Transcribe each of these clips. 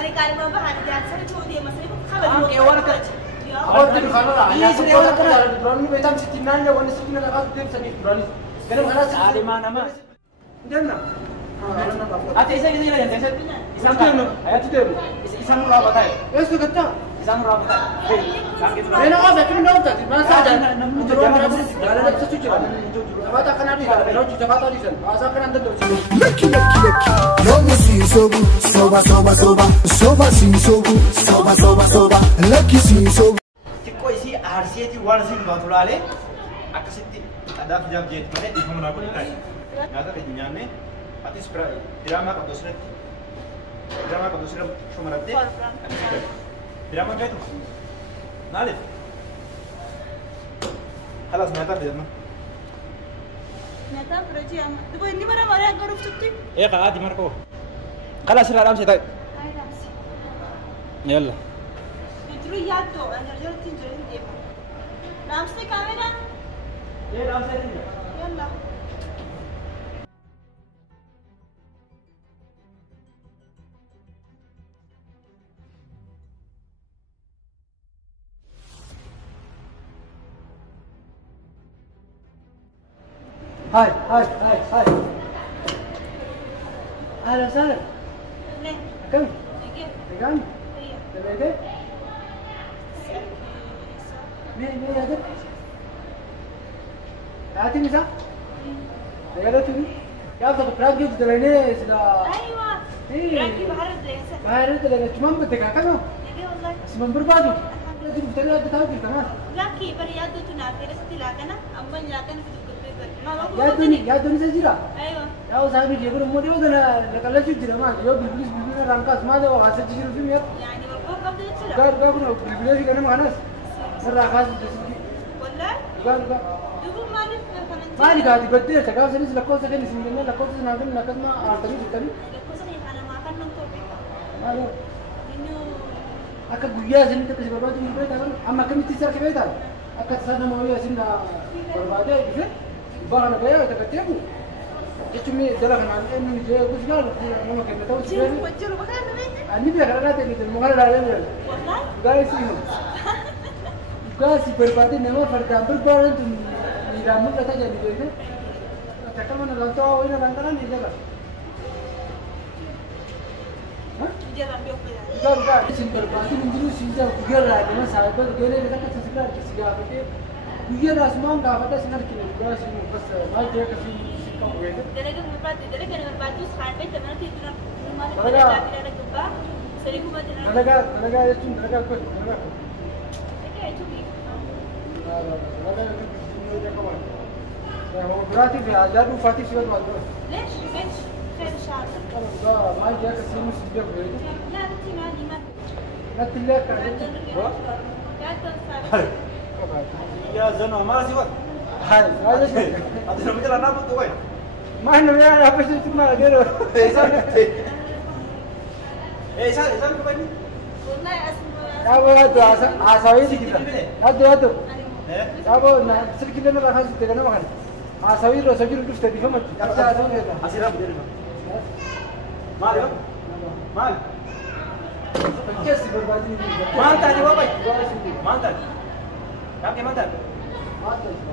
أنا كلمة بحد جالس تودي مثلا خبر. كي ورقة. أول تبي خلاص. يسري ولا كذا. دراني بيتام ستينان لو أنا ستينان لقاط تيم سني دراني. كلام خلاص. عادي ما أنا ما. جنة. أتى إيش كذي لين إيش؟ إسام كم؟ أيات تدري. إسام رابط هاي. إيش كذا؟ إسام رابط هاي. أنا أوزع كم نوم تاتي ما ساعد. نمتروه مرة بس. قال لك تسوي ما تأكل عندي قال لو تجوا تفاضل يسون. أسافر عند الدوش. لكي يوم سي سوبو سوبا سوبا سوبا سوبا سي سوبو سوبا سوبا سوبا لكي سي سوبو. تكو إسي أرسيتي وارسين باتولالي. أكسيتي ada jam jet mana di mana pun kan. Nada di dunia ni. Atis drama kadosret. Drama kadosret cuma nanti. Drama kayak itu. Nalif. خلاص نعتبر يلا. نعتبر رجيء. تبغى إني مرة مرة أقرب شفتي؟ إيه قاعد مركو. خلاص لا رامسي طيب. هاي رامسي. يلا. تجري يادو أنا رجعت تجري ديم. رامسي كاميرا. إيه رامسي يلا. هاي هاي هاي هاي. أهلا وسهلا. ليه؟ كم؟ دقيقة. كم؟ هي. تبغى مين هذا؟ هاتي مسا. أيوة تبي. يا أبغى براب جيب تبغى سلا. أيوة. إيه. راكي بحر الدنيا. بحر الدنيا كمان بدك كم؟ دقيقة والله. اسمه بربادو. لازم تبغى تتابع كمان. راكي بريادو تنافر ستيلاكنا أما يلاكنا في يا دوني سجيرا. أيوة. يا وسامي جيبوا مودي وذنا لكلا شو جرا ما يو بيبليس بيبليس رانكاس ما ده واسة جيرو في مير. يعني والله قبل يتصل. قال كنا بيبليس كنا ما ناس. رانكاس. والله. قال. دوبو مالك ما لي قاعد يبدل تكاو سنيس لكوسة كني سنجنا لكوسة ناقل ناقل ما أرتمي تكلم. لكوسة أنا ما كان نمطر بيتا. ما له. إنه. أكا غويا سني تكسي برباد من بيتا كان أما كم تيسر كبيتا. أكا سنة ما هو سنة بربادة كيف؟ باهنا بيا تكتيبو. جتمي دلنا عن إنه جاي بس قال ما كنا تو جرو وجرو بكرة بيتي. أني بيخرجنا تاني المغرب عليه. والله. قال سينو. قال سيبربادي نما فردان بربادن تون يرامو كذا jadi itu. Cakap mana lantai ini lantaran ini jalan. Jalan biok beda. Enggak. Simperbadi mungkin sih kugiar lah. Karena sahabat kugiar ini kan sesekar kesiga apa ke. Kugiar asmang nggak ada sinar kini. Kugiar sih pas mal dia kasih sikap gitu. Jadi kan berbatu sampai teman itu nak rumah kita ada juga. Sering buat jalan. Nalaga itu nalaga apa? Nalaga. Itu ni. Nalaga itu dia kawan. هو براتي في عجاد وفاتي في الوقت. ليش؟ خير شهر. والله ما جاك السيموس الجو هيك. لا بنتي ما دي ما. لا تلاك عليك. لا تنسى. يا زلمة ما سوى. هاي هذا شيء. أنا بقول أنا بقول وين. ما إحنا وياه أبغى شيء تسمع غيره. إيه سال كمان. والله اسمه. يا أبو هذا عصاية كذا. هذا. يا أبو نسلك لنا راح نسلك لنا مكان. عصاية لو سجل دوست تدي فما. أسير أبو دير. مال مال. كيس بربادي. مال تاني بابا. مال تاني. كم كم تاني.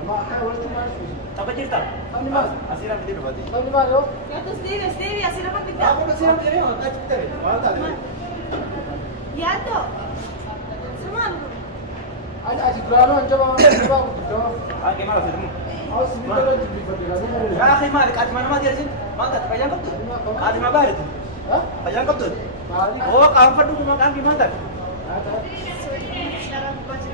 ما كان ولا شو ما شو. Apa cerita? Kami mas. Asira betul berarti. Kami mas yo. Ya tu sendiri asal apa kita? Aku masih ada ni, tak cerita. Mana tak ada. Ya tu. Semua. Ada asyik berano coba coba coba. Ah, gimana sih kamu? Aku sebentar lagi beli beli. Ya, akhi malik, kat mana mati sih? Mana tak payah kau tu? Kat mana bayar tu? Hah? Payah kau tu? Mari. Oh, kamu perlu makan gimana? Ada. Sekarang baca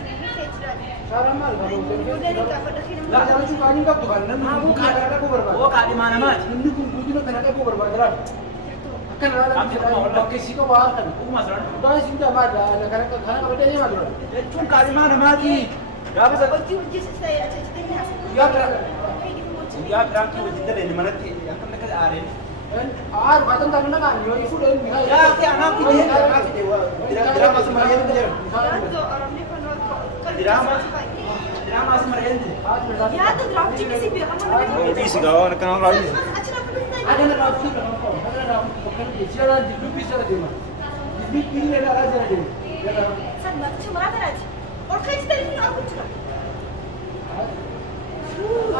sendiri kecil. Sekarang mal baru. Udah ni tak pada kini. Lah, jangan suka ni kau tu kan. Aku kada aku berbuat. Oh, kat mana mati? Nanti kudu nak kena aku berbuat lah. Akan ada pakai sih kau bahar kan. Aku masuk. Dah cinta ada anak-anak kan apa dia macam mana? Cuma kat mana mati? Ya, apa sah? Uji saya aja cerita ni. Ya berapa? Ya, berang tu cerita ni mana tu? Yang kena kat aren. Ah, batang tangan nak yo ifu dan Mihai. Ya, anak kita ni, anak kita. Tidak masuk Marian tu je. Ya tu orang ni kan Tidak masuk Marian tu. Ya tu drop je mesti biar kamu. Oh, bisa kau nak kenal lagi. Acara apa kita? Ada nak rapi, ada nak bukan dia. Siapa di grup bisa dia mah. بيجي لا أجل سلمى شو مرات راجع والخيس تلفين أو كتير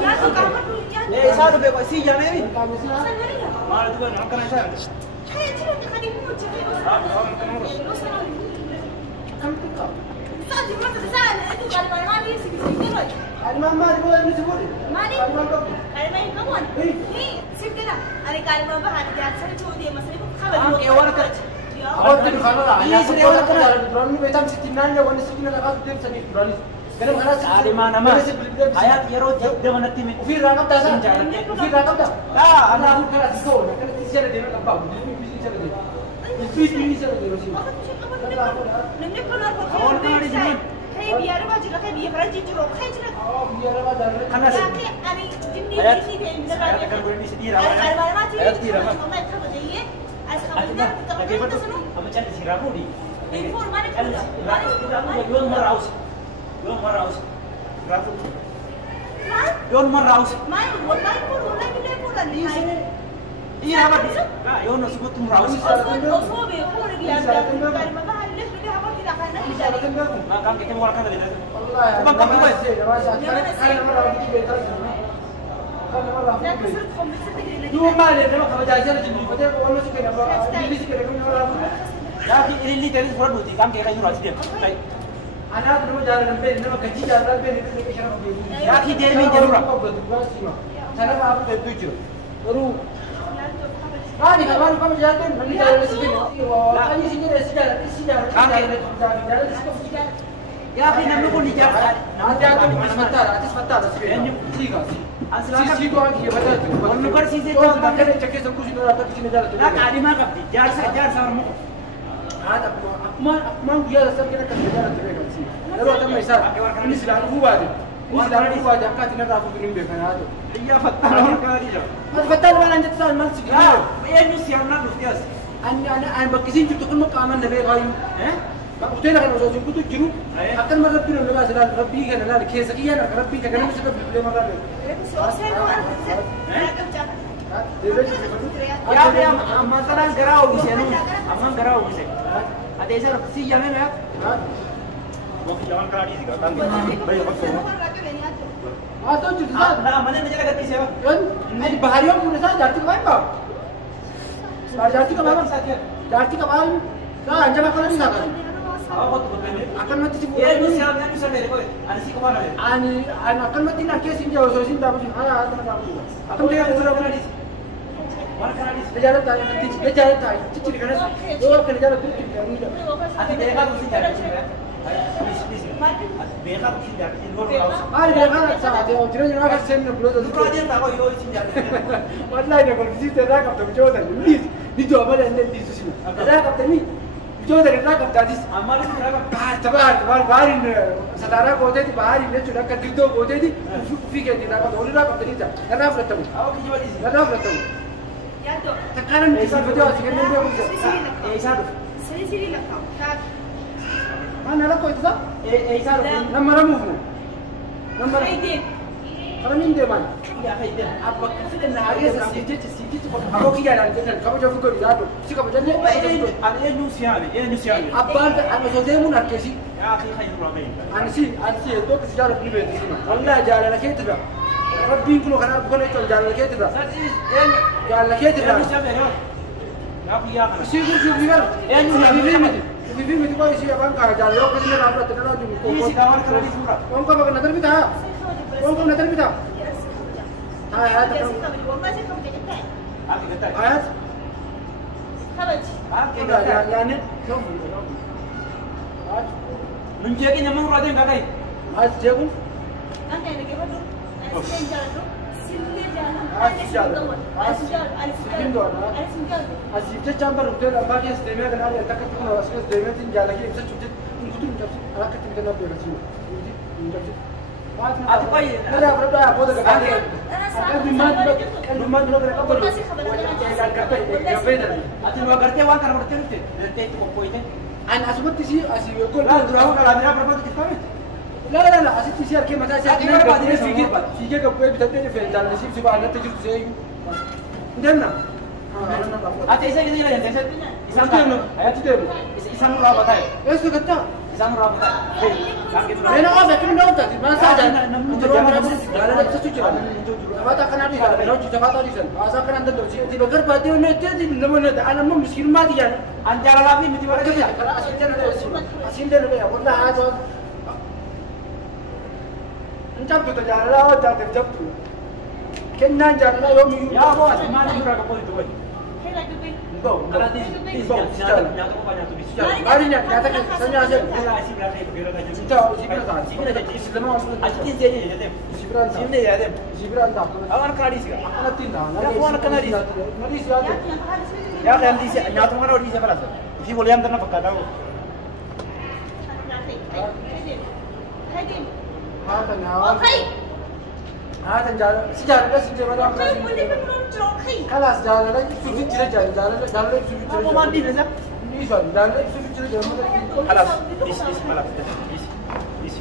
يا زوج إيه صاروا في قصي جامعي ما له تقول نعم كنا شايف هاي ترى تخليه موت صادق ما تزعل أنت قال ما لي سكتي ما تقول إنه تقولي مالي كلمة كمان إيه سكتنا أنا كلمة بحر جات سنة تودي مسرح خبر أنا كورك أقول تلو خلاص لا يسري ولا كنا دروني بيتام ستينان لا وانا ستينان لا قاعد تدرس سني دروني كلام خلاص عادي ما نما حياة يرو جد من التيم وفي رقم ده وفي رقم ده لا أنا أقول كلا تسوون كلا تسير دينا كباب في تسير دينا في تسير دينا روسي نمني كنا نقول هاي بيار ما جرى هاي بيار فرنجي جرو هاي جرى بيار ما جرى أنا أنا جنني بيجي أنا كان بقول نسيت يرا ما تيجي ما يتخبط جيه أسخبطنا تقبل تسنو أما كان سيرابو دي يفور ما نكمل يوم مرة أوس يوم مرة أوس يوم مرة أوس ما والله يفور والله كده يفور اللي إيه هذا لا يوم نسبت مرة أوس أصوب يفور جيان قال ما بحال ليش بدي هبط كده خلنا ما كان كده مرة كده ليه والله ما كان كويس أنا مرة بدي بيتر لا كسرت خمس ست يوم ما لي لما خرج جالس جنبي فتى والله سكنا مرة جلس كده كم يا أخي اللي تريد فرد بودي كم كده يروح تديم أنا بنو جالس نبي إنما كذي جالس نبي نبي كشرف بيجي يا أخي ده من جرورة أنا ما أبغى تدوجو ورو هذه كمان كم جالس من جالس سكنا لا أنا سكنا يا أخي نملك نجار nanti aku sebentar sih tiga sih sih kau yang betul tuh نملك سيزي kau makanya ceknya sengku sih orang tak sini jalan tuh لا كادي ما كبدي جار سار مو ada aku mau dia rasa kena kerja jalan tuh kan sih lalu ada misal ini silang gua deh ini silang gua aja kan tidak aku kirim bekan ada يا فتان ما كادي جا mas betul malah lanjut soal mas sih لا يا نسي أنا نفتيس أنا بكسين جبت كل مكان من نبي غايم قلت لك أنا وزوجي كنت جنوب أكل مرة ربنا اللي بس لا ربي كان لا كيس أنا ربي كان أنا مسك بلي مرة يا مثلا قراو بيسنو أمان قراو بيسن هذا إيش رفسي جامع يا وقت جوان كاري سيكا تاني باي وقت atau juga لا mana نجلا كتير سيا kan ini baharian pun saya jatuh ke mana jatuh ke mana jatuh ke mana nah jangan kalau bisa kan أو بتو بتو akan mati sih يا نسي أنا نسي أنا لكوي أنا سيكو ما نبي ani akan mati nak kesin jauh so sin dapat ada akan dia أنا كاري mana كاري bicara tadi nanti bicara tadi cici kan dua kali jalan tuh أنت بيها بسي جاري بس بس بيها بسي جاري نور راوس ah dia kan saat dia orang jangan akan sen belum tuh Dulu aja tak kau yo sini jari. wallahi dia kalau sih terang kapten jauh tadi ni tu apa dia nanti di sini terang kapten ni jauh dari terang kapten tadi Amal itu berapa? bahar ini setara kota itu bahar ini sudah kerja kota itu fikir tidak kau dulu nak kapten itu karena apa tahu Aku kerja di sini. karena apa tahu يا دو tekanan di sini betul sih kan dia bisa Satu. سيري لك كان mana lah kau itu tak Satu. nama ramu nama هيدي kamu ini dia mana Ya kayak dia. apa kita nak hari sih aku kira nanti kamu jauh fikir itu sih kamu jadi Ada nyusian, nyusian. apa anu saja mun nak sih Ya akhi khairul rabbin. ansi itu kesejarah pribadi di sini wallahi jalan lagi itu dah rabbi kulo kana bukan itu jalan lagi itu dah jalan lagi itu dah Nyusian ya. Ya aku ya kan. sih biar bibi mati kau isi apa enggak jalan yo kesini apa tidak lagi Ini si kawan kalau di surah. kau kau bagai nanti kita kau nanti kita ayat والله شيء خبز جدا Aku kata. ayat خبز Aku enggak kata. jalan Nunjukin yang mau raden kata. ayat jagung أنا اللي جبته أنا سنجاله سنجاله asifte chambar hotel abagi steme kan ada takat kuna waskas steme tin jala ki isa chute ngutu njapsi ala katim kana be rasi njapsi Atu pai. ada berapa ya boda kan kan dimad lo kan kabar Atu mau kerja wan kan berarti itu. Berarti itu kok poin. an asmati si asi ko Lah durang kalau ada berapa kita pamit. la asiti si arke mata si Ati berapa dia fikir ka poe bitate ni fe jal nasib si ba na te jitu se ndenna Ati isa kita yang desa. Ayat itu. Isang rapat ay. Eso kata. Isang rapat ay. Mena apa kami nak tadi? Masa aja. Jalan itu cuci. Coba tak kenal dia. Kalau cuci coba tadi sen. Asa kenal tu. Di bakar pati orang itu di mana ada. Alam mau miskin mati ya. Anjara lagi mesti Kalau berada. kalau asin dia ada. Asin dia ada. Wala ada. Encap tu jalan lah. Jap tu. Kena jalan lah. Yomi. Ya bos, mana murah kapal itu boy. Hey, lagi tu. Go. Kalau di nyata ko banyak tu di. Mari ni nyata kan. Saya aja. Si berada itu berada je. Kita sibran tak. Sibran tak. Sibran tak. Aji sini je. Sibran tak. Sini je. Sibran tak. Awak nak di sini. Anak tinggal. Aku anak kena di. Nadi siapa? Ya kan di sini. Nyata mana di sini berada. Si boleh yang ternak pakai tahu. Hata Oh, nyawa. hey. Hata jalan. Sejarah dah sejarah dah. Okay, boleh belum cerok, hey. Kalas jalan lagi sufit jelas jalan lagi sufit jelas. Aku mandi dah. Ini soal jalan lagi sufit jelas jalan. Alas. Is malam. Is.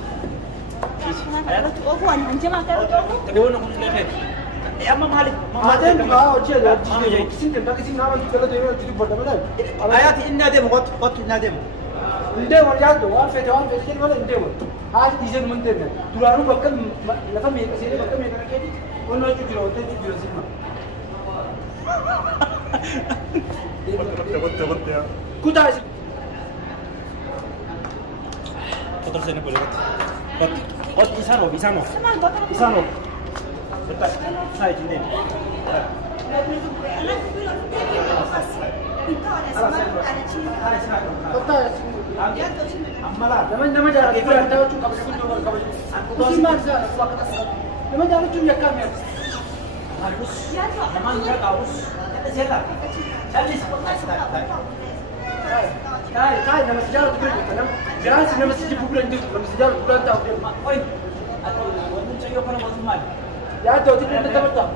Ayat tu, oh, puan, macam mana kau? Tapi orang nak lihat. Amma mahal. Ada yang kau cakap ada. Kisim tentang kisim nama kita kalau jadi jadi bodoh mana? Ayat inna dem kot inna dem. Inde wajah tu, orang fed jadi mana inde wajah. आज डीजल मंदिर में दुरारू बक्कल लफा में सीधे बक्कल में करके वो नो चुकी होते हैं चुकी रसीद में कुछ ऐसे Kotor sini boleh. Kot isano. Sama, botol. Isano. Betul. Saya sini. Anak tu bilang dia lepas. Itu ada sama ada cina. पता है Dia tu cina. Amala. nama jalan itu ada cuma kamu cuma kamu usi masa waktu nama jalan cuma ya kami Harus. Dia tu. Memang enggak kaus. Kita siapa? Charles. Kai nama sejarah tu kan nama nama sejarah bukan itu nama sejarah bukan tahu dia Oi. Aduh, wannan ceyo kana wasu mal. ya tu tidak tahu tahu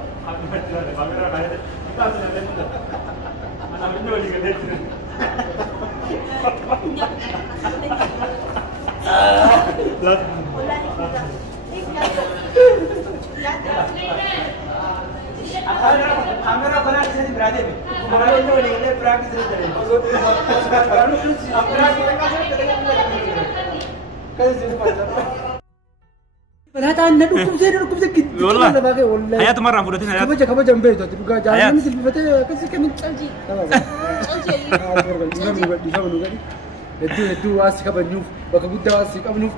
Kamera bana sini berada be. Kamera itu boleh praktis saja. Kamu terus apa Padahal anda dukung saya gitu. Wallah. Pakai online. Hayat marah pura tin hayat. Kamu jambe itu, tapi bukan jalan ni silpi betul. Kasi kami Calji. tahu. Calji. Itu asik apa new, baka buddha asik apa new.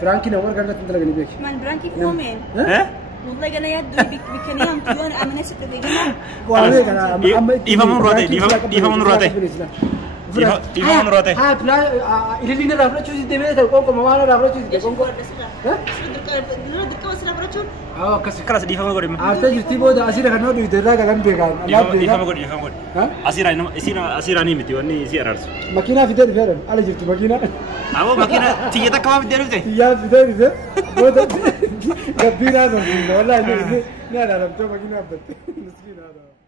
Pranki nomor kan tak lagi ni. Man branki komen. Eh? والله انا يدو بكنيام تيون امنه سكبينا Kuala kan. Ifa menurut Ifa menurut Ah, pula ini ni rafle cuci demi tu. Kau mana rafle cuci? Kau Hah? Oh, kasih. kelas di Ifa menurut. Arta justi bodoh asir kan mau duit dah kan bekan. Ifa menurut. Hah? Asira ni miti wani si arars. Makina fitar fitar. Ada justi makina. Aku makina tiga tak kau dia tu. Ya fitar. Bodoh. Gabira tu. Wallah ni ada tu makina betul. Miskin ada.